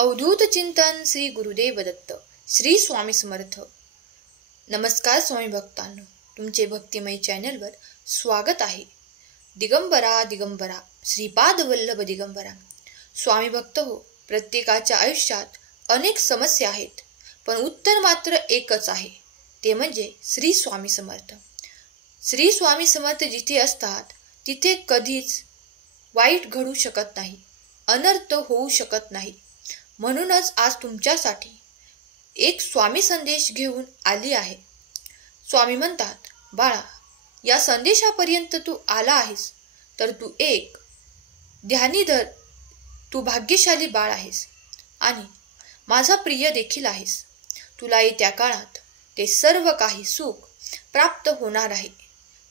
अवधूत चिंतन श्री गुरुदेव दत्त श्री स्वामी समर्थ. नमस्कार स्वामी भक्तांनो, तुमचे भक्तिमय चॅनलवर स्वागत आहे. दिगंबरा दिगंबरा श्रीपाद वल्लभ दिगंबरा. स्वामी भक्त हो, प्रत्येकाच्या आयुष्यात अनेक समस्या आहेत, पण उत्तर मात्र एकच आहे, ते म्हणजे श्री स्वामी समर्थ. श्री स्वामी समर्थ जिथे असतात तिथे कधीच वाईट घडू शकत नाही, अनर्थ होऊ शकत नाही. म्हणूनच आज तुमच्यासाठी एक स्वामी संदेश घेऊन आली आहे. स्वामी म्हणतात, बाळा, या संदेशापर्यंत तू आला आहेस तर तू एक ध्यानीधर, तू भाग्यशाली बाळ आहेस आणि माझा प्रिय देखील आहेस. तुला येत्या काळात ते सर्व काही सुख प्राप्त होणार आहे,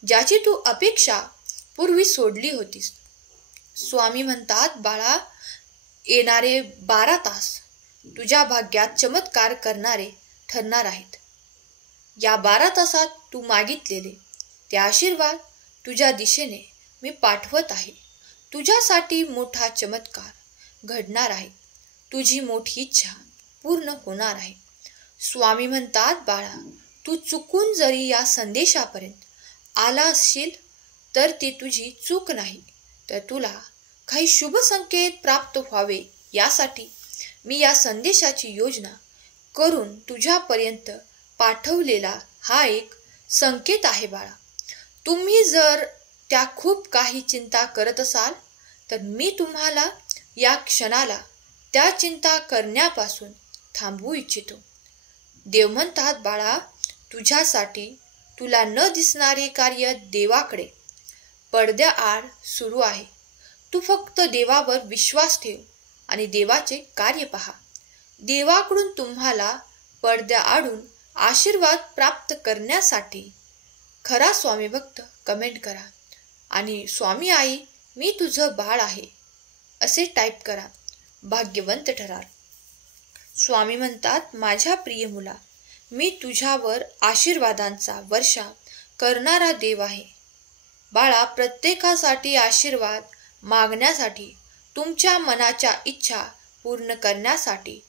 ज्याची तू अपेक्षा पूर्वी सोडली होतीस. स्वामी म्हणतात, बाळा, येणारे 12 तास तुझ्या भाग्यात चमत्कार करणारे ठरणार आहेत. या 12 तासात तू मागितलेले ते आशीर्वाद तुझ्या दिशेने मी पाठवत आहे. तुझ्यासाठी मोठा चमत्कार घडणार आहे. तुझी मोठी इच्छा पूर्ण होणार आहे. स्वामी म्हणतात, बाळा, तू चुकून जरी या संदेशापर्यंत आला असशील तर ती तुझी चूक नाही, तर तुला काही शुभ संकेत प्राप्त व्हावे यासाठी मी या संदेशाची योजना करून तुझ्यापर्यंत पाठवलेला हा एक संकेत आहे. बाळा, तुम्ही जर त्या खूप काही चिंता करत असाल तर मी तुम्हाला या क्षणाला त्या चिंता करण्यापासून थांबवू इच्छितो. देव म्हणतात, बाळा, तुझ्यासाठी तुला न दिसणारे कार्य देवाकडे पडद्याआड सुरू आहे. तू फक्त देवावर विश्वास ठेव आणि देवाचे कार्य पहा. देवाकडून तुम्हाला पडद्याआडून आशीर्वाद प्राप्त करण्यासाठी खरा स्वामी भक्त कमेंट करा आणि स्वामी आई, मी तुझं बाळ आहे असे टाईप करा. भाग्यवंत ठराल. स्वामी म्हणतात, माझ्या प्रिय मुला, मी तुझ्यावर आशीर्वादांचा वर्षाव करणारा देव आहे. बाळा, प्रत्येकासाठी आशीर्वाद मागण्यासाठी, तुमच्या मनाच्या इच्छा पूर्ण करण्यासाठी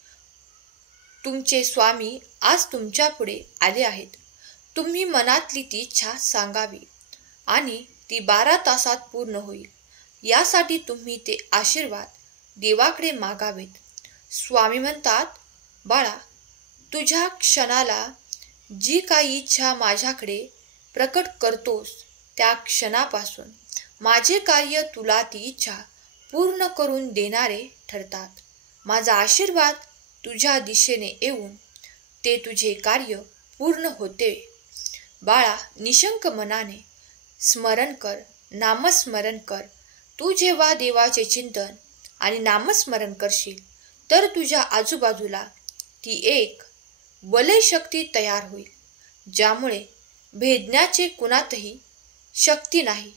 तुमचे स्वामी आज तुमच्या पुढे आले आहेत. तुम्ही मनातली ती इच्छा सांगावी आणि ती 12 तासात पूर्ण होईल, यासाठी तुम्ही ते आशीर्वाद देवाकडे मागावेत. स्वामी म्हणतात, बाळा, तुझ्या क्षणाला जी काही इच्छा माझ्याकडे प्रकट करतोस त्या क्षणापासून माझे कार्य तुला ती इच्छा पूर्ण करून देणारे ठरतात. माझा आशीर्वाद तुझ्या दिशेने येऊन ते तुझे कार्य पूर्ण होते. बाळा, निशंक मनाने स्मरण कर, नामस्मरण कर. तू जेव्हा देवाचे चिंतन आणि नामस्मरण करशील तर तुझ्या आजूबाजूला ती एक वलय शक्ती तयार होईल, ज्यामुळे भेदण्याचे कुणातही शक्ती नाही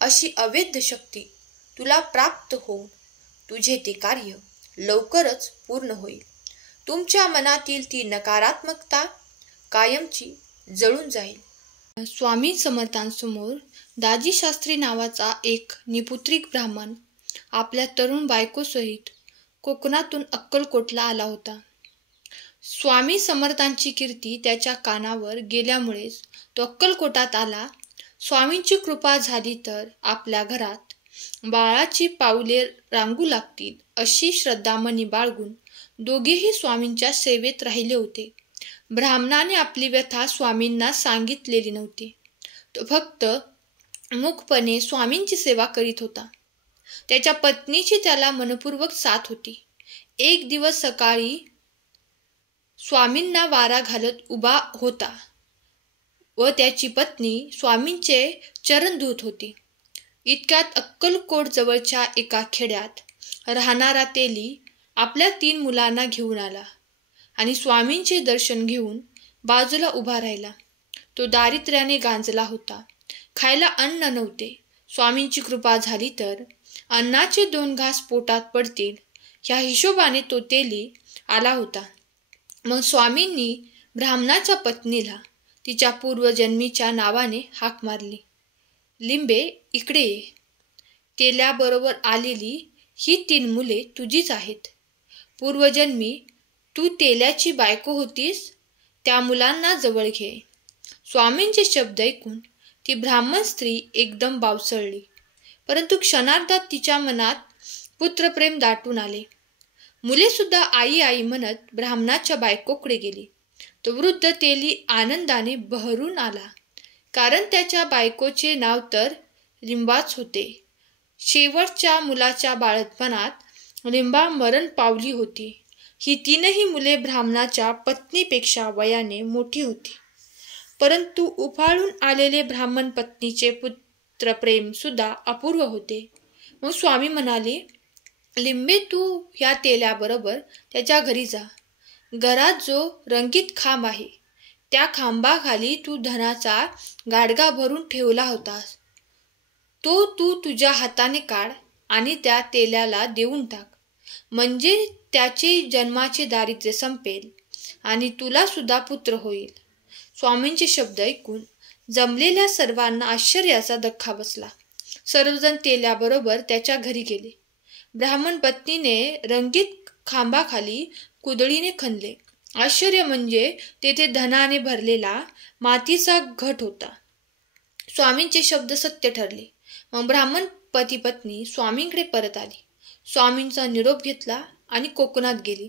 अशी अवैध शक्ती तुला प्राप्त होऊन तुझे ते कार्य लवकरच पूर्ण होईल. तुमच्या मनातील ती नकारात्मकता कायमची जळून जाईल. स्वामी समर्थांसमोर दाजी शास्त्री नावाचा एक निपुत्रिक ब्राह्मण आपल्या तरुण बायकोसहित कोकणातून अक्कलकोटला आला होता. स्वामी समर्थांची कीर्ती त्याच्या कानावर गेल्यामुळेच तो अक्कलकोटात आला. स्वामींची कृपा झाली तर आपल्या घरात बाळाची पावले रांगू लागतील अशी श्रद्धामनी बाळगून दोघेही स्वामींच्या सेवेत राहिले होते. ब्राह्मणाने आपली व्यथा स्वामींना सांगितलेली नव्हती. तो फक्त मूकपणे स्वामींची सेवा करीत होता. त्याच्या पत्नीची त्याला मनपूर्वक साथ होती. एक दिवस सकाळी स्वामींना वारा घालत उभा होता व त्याची पत्नी स्वामींचे चरण धुत होती. इतक्यात अक्कलकोट जवळच्या एका खेड्यात राहणारा तेली आपल्या 3 मुलांना घेऊन आला आणि स्वामींचे दर्शन घेऊन बाजूला उभा राहिला. तो दारिद्र्याने गांजला होता. खायला अन्न नव्हते. स्वामींची कृपा झाली तर अन्नाचे 2 घास पोटात पडतील ह्या हिशोबाने तो तेली आला होता. मग स्वामींनी ब्राह्मणाच्या पत्नीला तिच्या पूर्वजन्मीच्या नावाने हाक मारली. लिंबे, इकडे ये. तेल्याबरोबर आलेली ही 3 मुले तुझीच आहेत. पूर्वजन्मी तू तेल्याची बायको होतीस, त्या मुलांना जवळ घे. स्वामींचे शब्द ऐकून ती ब्राह्मण स्त्री एकदम बावचळली, परंतु क्षणार्धात तिच्या मनात पुत्रप्रेम दाटून आले. मुले सुद्धा आई आई म्हणत ब्राह्मणाच्या बायकोकडे गेली. तो वृद्ध तेली आनंदाने बहरून आला, कारण त्याच्या बायकोचे नाव तर लिंबाच होते. शेवटच्या मुलाच्या बाळपणात लिंबा मरण पावली होती. ही तीनही मुले ब्राह्मणाच्या पत्नीपेक्षा वयाने मोठी होती, परंतु उफाळून आलेले ब्राह्मण पत्नीचे पुत्रप्रेम सुद्धा अपूर्व होते. मग स्वामी म्हणाले, लिंबे, तू ह्या तेल्याबरोबर त्याच्या घरी जा. घरात जो रंगीत खांब आहे त्या खांबाखाली तू धनाचा गाडगा भरून ठेवला होतास, तो तू तुझ्या हाताने काढ आणि त्या तेल्याला देऊन टाक. म्हणजे त्याचे जन्माचे दारिद्र्य संपेल आणि तुला सुद्धा पुत्र होईल. स्वामींचे शब्द ऐकून जमलेल्या सर्वांना आश्चर्याचा धक्का बसला. सर्वजण तेल्याबरोबर त्याच्या घरी गेले. ब्राह्मण पत्नीने रंगीत खांबाखाली कुदळीने खणले. आश्चर्य म्हणजे तेथे धनाने भरलेला मातीचा घट होता. स्वामींचे शब्द सत्य ठरले. मग ब्राह्मण पती पत्नी स्वामींकडे परत आली. स्वामींचा निरोप घेतला आणि कोकणात गेली.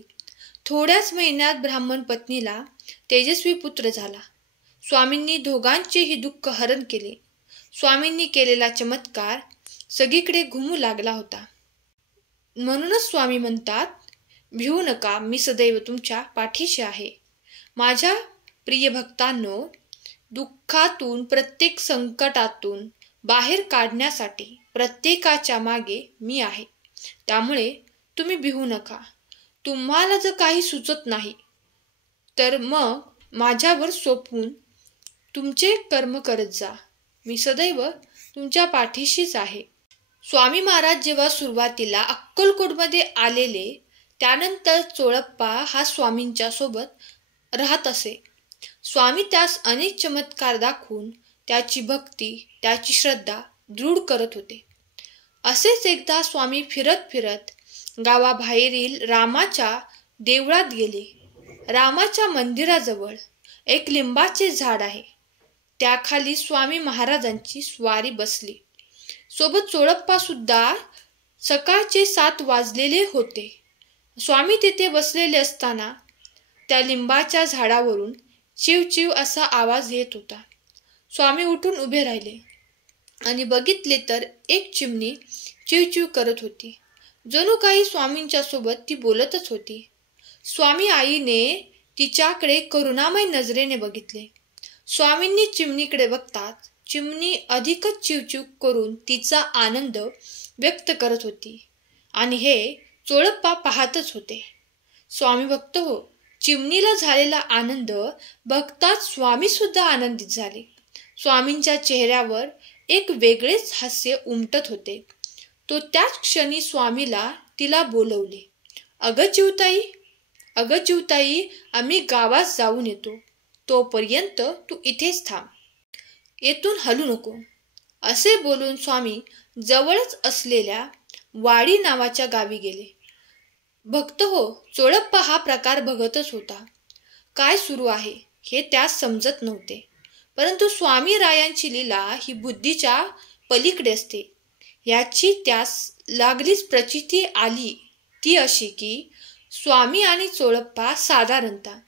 थोड्याच महिन्यात ब्राह्मण पत्नीला तेजस्वी पुत्र झाला. स्वामींनी दोघांचेही दुःख हरण केले. स्वामींनी केलेला चमत्कार सगळीकडे घुमू लागला होता. म्हणूनच स्वामी म्हणतात, भिवू नका, मी सदैव तुमच्या पाठीशी आहे. माझ्या प्रिय भक्तांनो, दुःखातून, प्रत्येक संकटातून बाहेर काढण्यासाठी प्रत्येकाच्या मागे मी आहे. त्यामुळे तुम्ही भिवू नका. तुम्हाला जर काही सुचत नाही तर मग माझ्यावर सोपवून तुमचे कर्म करत जा. मी सदैव तुमच्या पाठीशीच आहे. स्वामी महाराज जेव्हा सुरुवातीला अक्कलकोटमध्ये आलेले, त्यानंतर चोळप्पा हा स्वामींच्या सोबत राहत असे. स्वामी त्यास अनेक चमत्कार दाखवून त्याची भक्ती, त्याची श्रद्धा दृढ करत होते. असेच एकदा स्वामी फिरत फिरत गावाबाहेरील रामाच्या देवळात गेले. रामाच्या मंदिराजवळ एक लिंबाचे झाड आहे. त्याखाली स्वामी महाराजांची स्वारी बसली. सोबत चोळप्पा सुद्धा. सकाळचे 7 वाजलेले होते. स्वामी तेथे बसलेले असताना त्या लिंबाच्या झाडावरून चिवचिव असा आवाज येत होता. स्वामी उठून उभे राहिले आणि बघितले तर एक चिमणी चिवचिव करत होती. जणू काही स्वामींच्या सोबत ती बोलतच होती. स्वामी आईने तिच्याकडे करुणामय नजरेने बघितले. स्वामींनी चिमणीकडे बघताच चिमणी अधिकच चिवचिव करून तिचा आनंद व्यक्त करत होती आणि हे चोळप्पा पाहतच होते. स्वामी भक्त हो, चिमणीला झालेला आनंद बघताच स्वामी सुद्धा आनंदित झाले. स्वामींच्या चेहऱ्यावर एक वेगळेच हास्य उमटत होते. तो त्याच क्षणी स्वामीला तिला बोलवले. अगं चिवताई, आम्ही गावात जाऊन येतो. तोपर्यंत तू इथेच थांब, येथून हलू नको. असे बोलून स्वामी जवळच असलेल्या वाडी नावाच्या गावी गेले. भक्त हो, चोळप्पा हा प्रकार बघतच होता. काय सुरू आहे हे त्यास समजत नव्हते. परंतु स्वामी रायांची लीला ही बुद्धीच्या पलीकडे असते याची त्यास लागलीच प्रचिती आली. ती अशी की स्वामी आणि चोळप्पा साधारणतः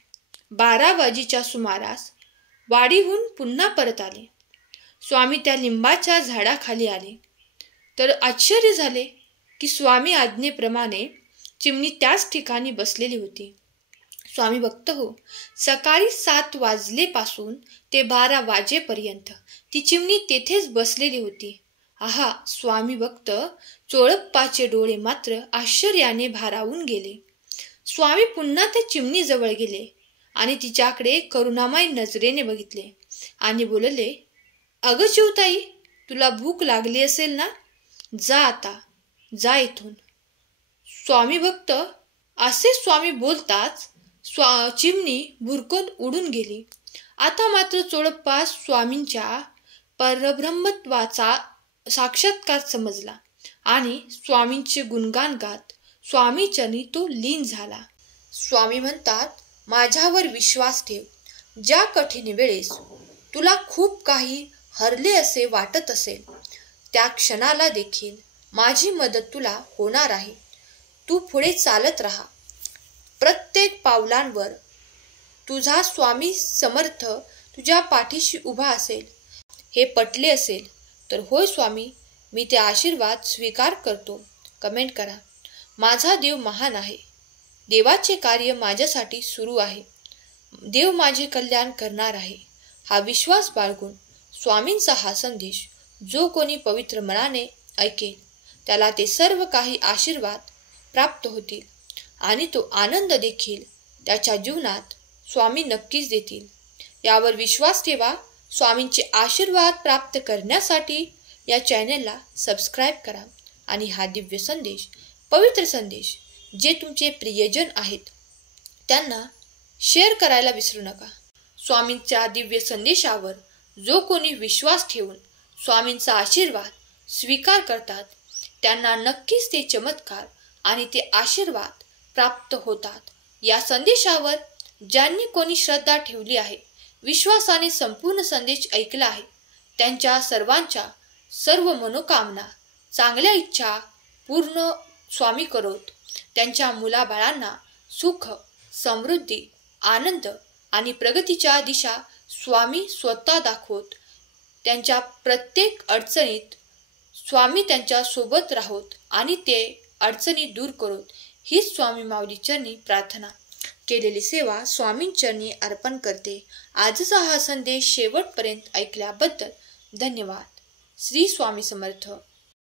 12 वाजेच्या सुमारास वाडीहून पुन्हा परत आले. स्वामी त्या लिंबाच्या झाडाखाली आले तर आश्चर्य झाले की स्वामी आज्ञेप्रमाणे चिमणी त्याच ठिकाणी बसलेली होती. स्वामी भक्त हो, सकाळी 7 वाजलेपासून ते 12 वाजेपर्यंत ती चिमणी तेथेच बसलेली होती. आहा, स्वामी भक्त चोळप्पाचे डोळे मात्र आश्चर्याने भारावून गेले. स्वामी पुन्हा त्या चिमणीजवळ गेले आणि तिच्याकडे करुणामय नजरेने बघितले आणि बोलले, अगं चिवताई, तुला भूक लागली असेल ना? जा आता, जा इथून. स्वामी भक्त असे स्वामी बोलताच चिमणी भुरकून उडून गेली. आता मात्र चोळप्पा स्वामींच्या परब्रह्मत्वाचा साक्षात्कार समजला आणि स्वामींचे गुणगान गात स्वामी चरणी तो लीन झाला. स्वामी म्हणतात, माझ्यावर विश्वास ठेव. ज्या कठीण वेळेस तुला खूप काही हरले असे वाटत असेल, त्या क्षणाला देखील माझी मदत तुला होणार आहे. तू पुढे चालत राहा. प्रत्येक पावलांवर तुझा स्वामी समर्थ तुझ्या पाठीशी उभा असेल. हे पटले असेल तर होय स्वामी, मी ते आशीर्वाद स्वीकार करतो कमेंट करा. माझा देव महान आहे. देवाचे कार्य माझ्यासाठी सुरू आहे. देव माझे कल्याण करणार आहे. हा विश्वास बाळगून स्वामींचा हा संदेश जो कोणी पवित्र मनाने ऐकेल त्याला ते सर्व काही आशीर्वाद प्राप्त होतील आणि तो आनंद देखील त्याच्या जीवनात स्वामी नक्कीच देतील. यावर विश्वास ठेवा. स्वामींचे आशीर्वाद प्राप्त करण्यासाठी या चॅनेलला सबस्क्राईब करा आणि हा दिव्य संदेश, पवित्र संदेश जे तुमचे प्रियजन आहेत त्यांना शेअर करायला विसरू नका. स्वामींच्या दिव्य संदेशावर जो कोणी विश्वास ठेवून स्वामींचा आशीर्वाद स्वीकार करतात त्यांना नक्कीच ते चमत्कार आणि ते आशीर्वाद प्राप्त होतात. या संदेशावर ज्यांनी कोणी श्रद्धा ठेवली आहे, विश्वासाने संपूर्ण संदेश ऐकला आहे, त्यांच्या सर्वांच्या सर्व मनोकामना, चांगल्या इच्छा पूर्ण स्वामी करोत. त्यांच्या मुलाबाळांना सुख, समृद्धी, आनंद आणि प्रगतीच्या दिशा स्वामी स्वतः दाखवत. त्यांच्या प्रत्येक अडचणीत स्वामी त्यांच्या सोबत राहोत आणि ते अडचणी दूर करोत. हीच स्वामी माऊली चरणी प्रार्थना. केलेली सेवा स्वामींचरणी अर्पण करते. आजचा हा संदेश शेवटपर्यंत ऐकल्याबद्दल धन्यवाद. श्री स्वामी समर्थ.